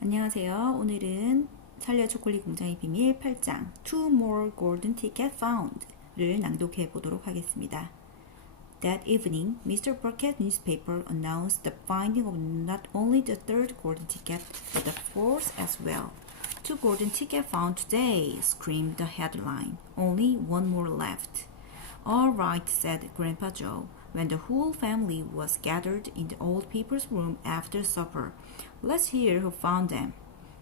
안녕하세요. 오늘은 찰리와초콜릿공장의 비밀 8장 Two More Golden Ticket Found를 낭독해 보도록 하겠습니다. That evening, Mr. Burkett's newspaper announced the finding of not only the third golden ticket, but the fourth as well. Two golden tickets found today, screamed the headline. Only one more left. All right, said Grandpa Joe, when the whole family was gathered in the old paper's room after supper. Let's hear who found them.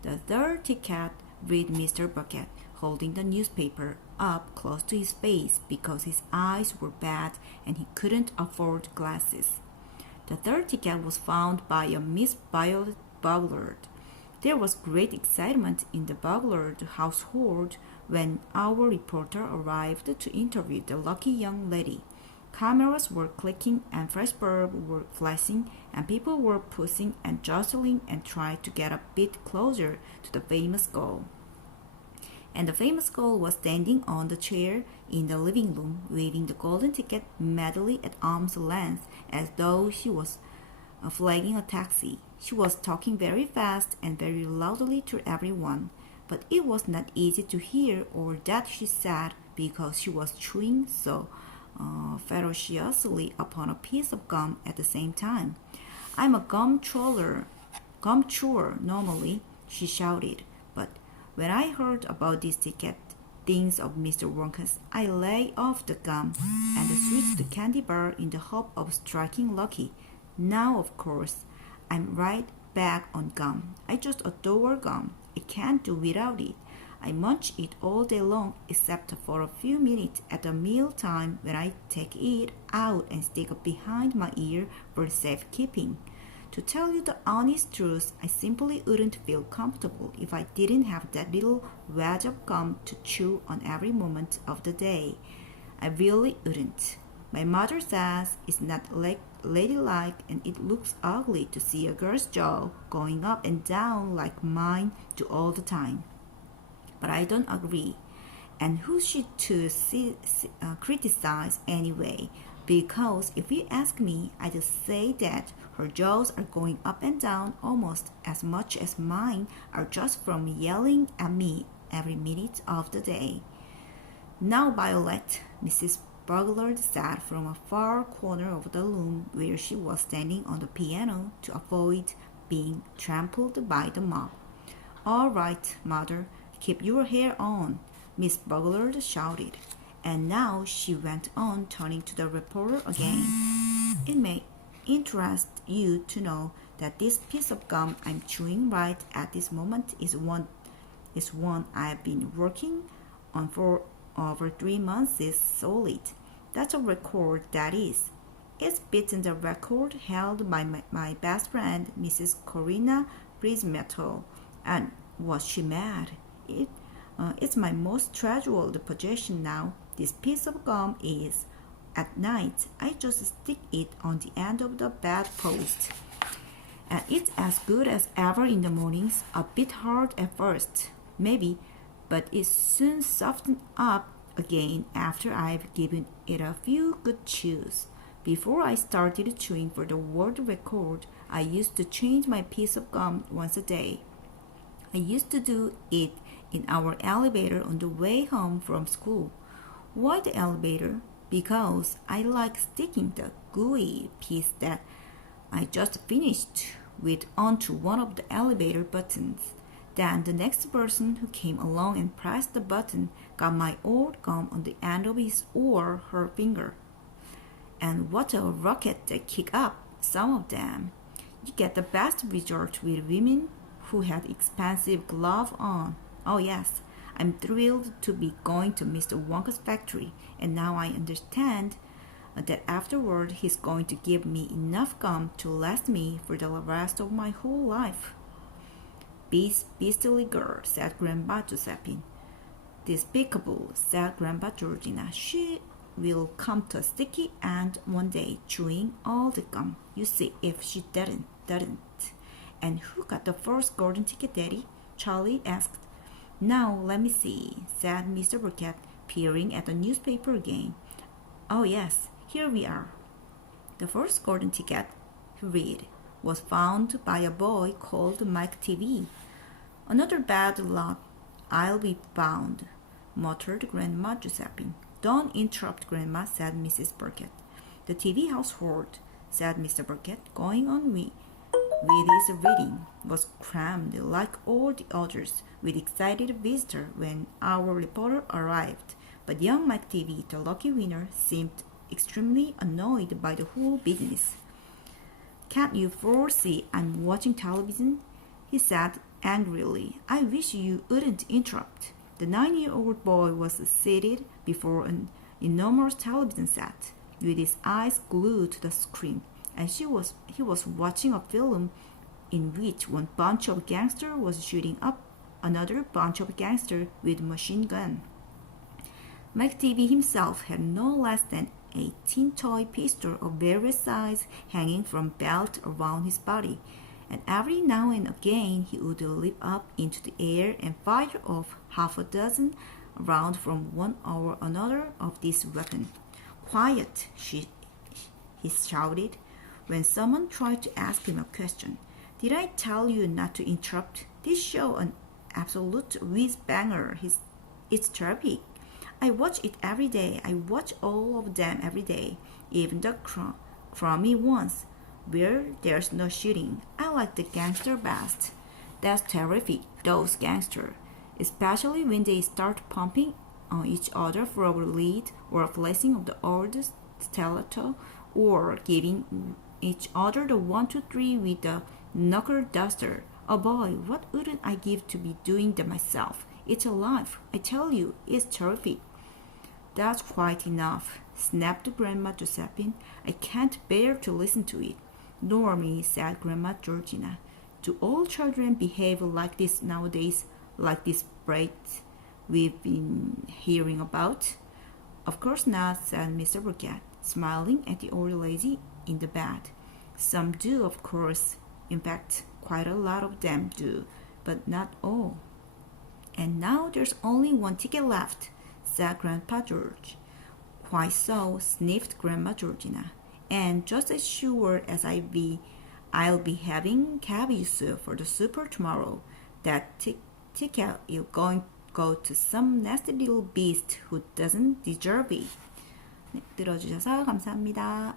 The third ticket, read Mr. Bucket, holding the newspaper up close to his face because his eyes were bad and he couldn't afford glasses. The third ticket was found by a Miss Violet Buglard. There was great excitement in the Buglard household when our reporter arrived to interview the lucky young lady. Cameras were clicking and fresh bulbs were flashing and people were pushing and jostling and trying to get a bit closer to the famous girl. And the famous girl was standing on the chair in the living room, waving the golden ticket madly at arm's length as though she was flagging a taxi. She was talking very fast and very loudly to everyone, but it was not easy to hear all that she said because she was chewing so ferociously upon a piece of gum at the same time. I'm a gum chewer normally, she shouted, but when I heard about this ticket, things of Mr. Wonka's, I lay off the gum and switched to candy bar in the hope of striking lucky. Now, of course, I'm right back on gum. I just adore gum. I can't do without it. I munch it all day long except for a few minutes at the meal time when I take it out and stick it behind my ear for safekeeping. To tell you the honest truth, I simply wouldn't feel comfortable if I didn't have that little wedge of gum to chew on every moment of the day. I really wouldn't. My mother says it's not ladylike and it looks ugly to see a girl's jaw going up and down like mine do all the time. But I don't agree. And who's she to criticize anyway? Because if you ask me, I'd say that her jaws are going up and down almost as much as mine are just from yelling at me every minute of the day. Now, Violet, Mrs. Buglard said from a far corner of the room where she was standing on the piano to avoid being trampled by the mob. All right, Mother, keep your hair on, Miss Buglard shouted. And now she went on, turning to the reporter again. It may interest you to know that this piece of gum I'm chewing right at this moment is one I've been working on for over 3 months is solid. That's a record, that is. It's beaten the record held by my best friend, Mrs. Corinna Brismetto. And was she mad? It's my most treasured possession now. This piece of gum is. At night, I just stick it on the end of the bedpost. And it's as good as ever in the mornings, a bit hard at first, maybe, but it soon softens up again after I've given it a few good chews. Before I started chewing for the world record, I used to change my piece of gum once a day. I used to do it in our elevator on the way home from school. Why the elevator? Because I like sticking the gooey piece that I just finished with onto one of the elevator buttons. Then the next person who came along and pressed the button got my old gum on the end of his or her finger. And what a rocket they kick up, some of them. You get the best result with women who have expensive gloves on. Oh yes, I'm thrilled to be going to Mr. Wonka's factory, and now I understand that afterward he's going to give me enough gum to last me for the rest of my whole life. Beastly girl, said Grandpa Josephine. Despicable, said Grandpa Georgina. She will come to a sticky end one day, chewing all the gum. You see if she didn't. And who got the first golden ticket, Daddy? Charlie asked. Now, let me see, said Mr. Burkett, peering at the newspaper again. Oh, yes, here we are. The first golden ticket, he read, was found by a boy called Mike TV. Another bad luck, I'll be bound, muttered Grandma Giuseppe. Don't interrupt, Grandma, said Mrs. Burkett. The TV household, said Mr. Burkett, going on with his reading, was crammed like all the others with excited visitors when our reporter arrived. But young Mike TV, the lucky winner, seemed extremely annoyed by the whole business. Can't you foresee I'm watching television? He said angrily. I wish you wouldn't interrupt. The 9-year-old boy was seated before an enormous television set, with his eyes glued to the screen, and he was watching a film in which one bunch of gangsters was shooting up another bunch of gangsters with a machine gun. Mike TV himself had no less than 18 toy pistols of various sizes hanging from belt around his body, and every now and again he would leap up into the air and fire off half a dozen rounds from one or another of these weapons. Quiet, he shouted, when someone tried to ask him a question. Did I tell you not to interrupt? This show an absolute whiz-banger. It's terrific. I watch it every day. I watch all of them every day, even the crummy ones, where there's no shooting. I like the gangster best. That's terrific, those gangsters, especially when they start pumping on each other for a lead or a flashing of the old stiletto, or giving each other the 1, 2, 3 with the knuckle duster. Oh boy, what wouldn't I give to be doing that myself? It's alive. I tell you, it's terrific. That's quite enough, snapped Grandma Josephine. I can't bear to listen to it. Nor me, said Grandma Georgina. Do all children behave like this nowadays, like this brats we've been hearing about? Of course not, said Mr. Burkett, smiling at the old lady in the bed. Some do, of course. In fact, quite a lot of them do, but not all. And now there's only one ticket left, said Grandpa George. Quite so, sniffed Grandma Georgina. And just as sure as I'll be having cabbage soup for the supper tomorrow, that ticket is going to go to some nasty little beast who doesn't deserve it. 네, 들어주셔서 감사합니다.